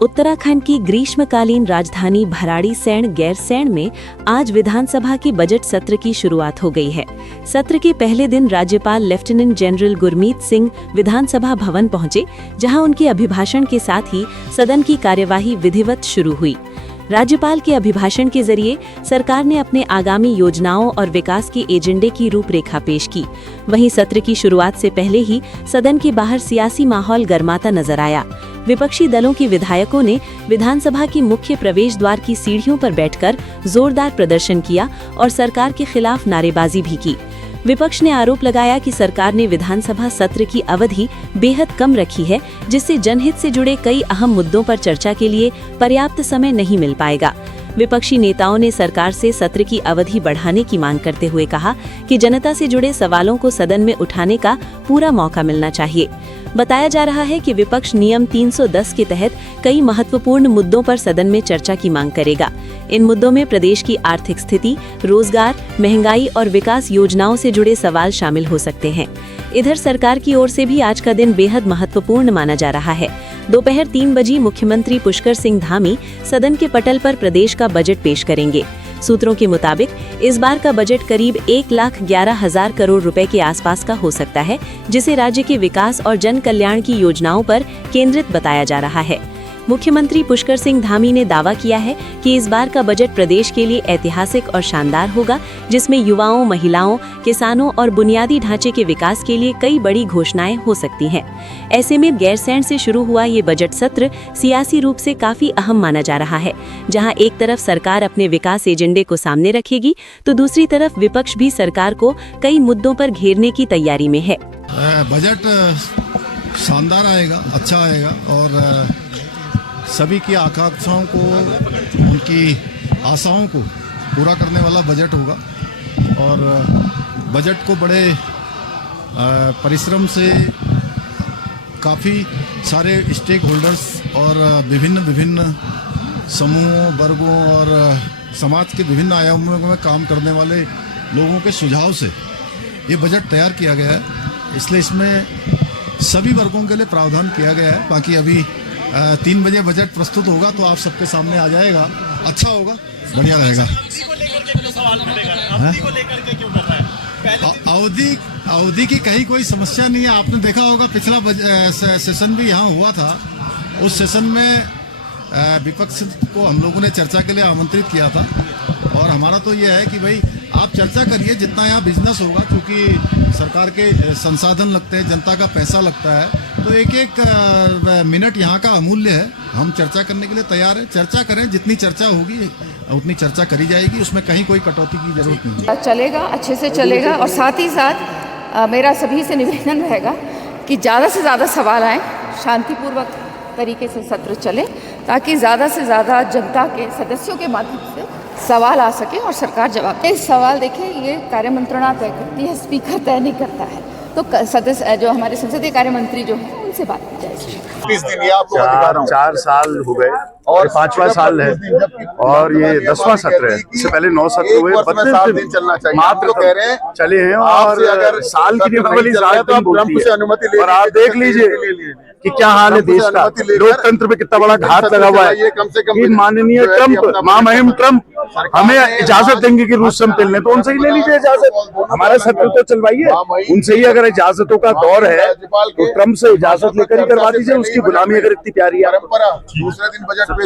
उत्तराखंड की ग्रीष्मकालीन राजधानी भराड़ीसैंण गैरसैंण में आज विधानसभा के बजट सत्र की शुरुआत हो गई है। सत्र के पहले दिन राज्यपाल लेफ्टिनेंट जनरल गुरमीत सिंह विधानसभा भवन पहुंचे, जहां उनके अभिभाषण के साथ ही सदन की कार्यवाही विधिवत शुरू हुई। राज्यपाल के अभिभाषण के जरिए सरकार ने अपने आगामी योजनाओं और विकास के एजेंडे की रूपरेखा पेश की। वहीं सत्र की शुरुआत से पहले ही सदन के बाहर सियासी माहौल गर्माता नजर आया। विपक्षी दलों के विधायकों ने विधानसभा की मुख्य प्रवेश द्वार की सीढ़ियों पर बैठकर जोरदार प्रदर्शन किया और सरकार के खिलाफ नारेबाजी भी की। विपक्ष ने आरोप लगाया कि सरकार ने विधानसभा सत्र की अवधि बेहद कम रखी है, जिससे जनहित से जुड़े कई अहम मुद्दों पर चर्चा के लिए पर्याप्त समय नहीं मिल पाएगा। विपक्षी नेताओं ने सरकार से सत्र की अवधि बढ़ाने की मांग करते हुए कहा कि जनता से जुड़े सवालों को सदन में उठाने का पूरा मौका मिलना चाहिए। बताया जा रहा है कि विपक्ष नियम 310 के तहत कई महत्वपूर्ण मुद्दों पर सदन में चर्चा की मांग करेगा। इन मुद्दों में प्रदेश की आर्थिक स्थिति, रोजगार, महंगाई और विकास योजनाओं से जुड़े सवाल शामिल हो सकते हैं। इधर सरकार की ओर से भी आज का दिन बेहद महत्वपूर्ण माना जा रहा है। दोपहर 3 बजे मुख्यमंत्री पुष्कर सिंह धामी सदन के पटल पर प्रदेश का बजट पेश करेंगे। सूत्रों के मुताबिक इस बार का बजट करीब 1,11,000 करोड़ रुपए के आसपास का हो सकता है, जिसे राज्य के विकास और जन कल्याण की योजनाओं पर केंद्रित बताया जा रहा है। मुख्यमंत्री पुष्कर सिंह धामी ने दावा किया है कि इस बार का बजट प्रदेश के लिए ऐतिहासिक और शानदार होगा, जिसमें युवाओं, महिलाओं, किसानों और बुनियादी ढांचे के विकास के लिए कई बड़ी घोषणाएं हो सकती हैं। ऐसे में गैरसैंण से शुरू हुआ ये बजट सत्र सियासी रूप से काफी अहम माना जा रहा है, जहां एक तरफ सरकार अपने विकास एजेंडे को सामने रखेगी, तो दूसरी तरफ विपक्ष भी सरकार को कई मुद्दों पर घेरने की तैयारी में है। बजट शानदार आएगा, अच्छा आएगा और सभी की आकांक्षाओं को, उनकी आशाओं को पूरा करने वाला बजट होगा। और बजट को बड़े परिश्रम से काफ़ी सारे स्टेक होल्डर्स और विभिन्न समूहों, वर्गों और समाज के विभिन्न आयामों में काम करने वाले लोगों के सुझाव से ये बजट तैयार किया गया है। इसलिए इसमें सभी वर्गों के लिए प्रावधान किया गया है। बाकी अभी 3 बजे बजट प्रस्तुत होगा तो आप सबके सामने आ जाएगा। अच्छा होगा, बढ़िया रहेगा। अवधि की कहीं कोई समस्या नहीं है। आपने देखा होगा पिछला सेशन भी यहाँ हुआ था। उस सेशन में विपक्ष को हम लोगों ने चर्चा के लिए आमंत्रित किया था और हमारा तो यह है कि भाई आप चर्चा करिए, जितना यहाँ बिजनेस होगा, क्योंकि सरकार के संसाधन लगते हैं, जनता का पैसा लगता है, तो एक मिनट यहाँ का अमूल्य है। हम चर्चा करने के लिए तैयार है। चर्चा करें, जितनी चर्चा होगी उतनी चर्चा करी जाएगी, उसमें कहीं कोई कटौती की जरूरत नहीं है। चलेगा, अच्छे से चलेगा। और साथ ही साथ मेरा सभी से निवेदन रहेगा कि ज़्यादा से ज़्यादा सवाल आएँ, शांतिपूर्वक तरीके से सत्र चले, ताकि ज़्यादा से ज़्यादा जनता के सदस्यों के माध्यम से सवाल आ सके और सरकार जवाब दे। सवाल देखिए, ये कार्यमंत्रणा तय करती है, स्पीकर तय नहीं करता है। तो सदस्य जो हमारे संसदीय कार्य मंत्री जो है, उनसे बात की जाएगी। 4 साल हो गए और 5वां साल है और ये 10वां सत्र है। इससे पहले 9 सत्र हुए, 32 दिन मात्र चले हैं और अगर साल की नियमावली और आप देख लीजिए कि क्या हाल है देश का। लोकतंत्र पे कितना बड़ा घात लगा हुआ है कि माननीय ट्रम्प, महामहिम ट्रम्प हमें इजाजत देंगे कि रूस से हम मिलने, तो उनसे ही ले लीजिए इजाजत। हमारा सत्र तो चलवाइए, उनसे ही अगर इजाजतों का दौर है तो ट्रम्प से इजाजत लेकर ही करवा दीजिए। उसकी गुलामी अगर इतनी प्यारी है। दूसरे दिन बजट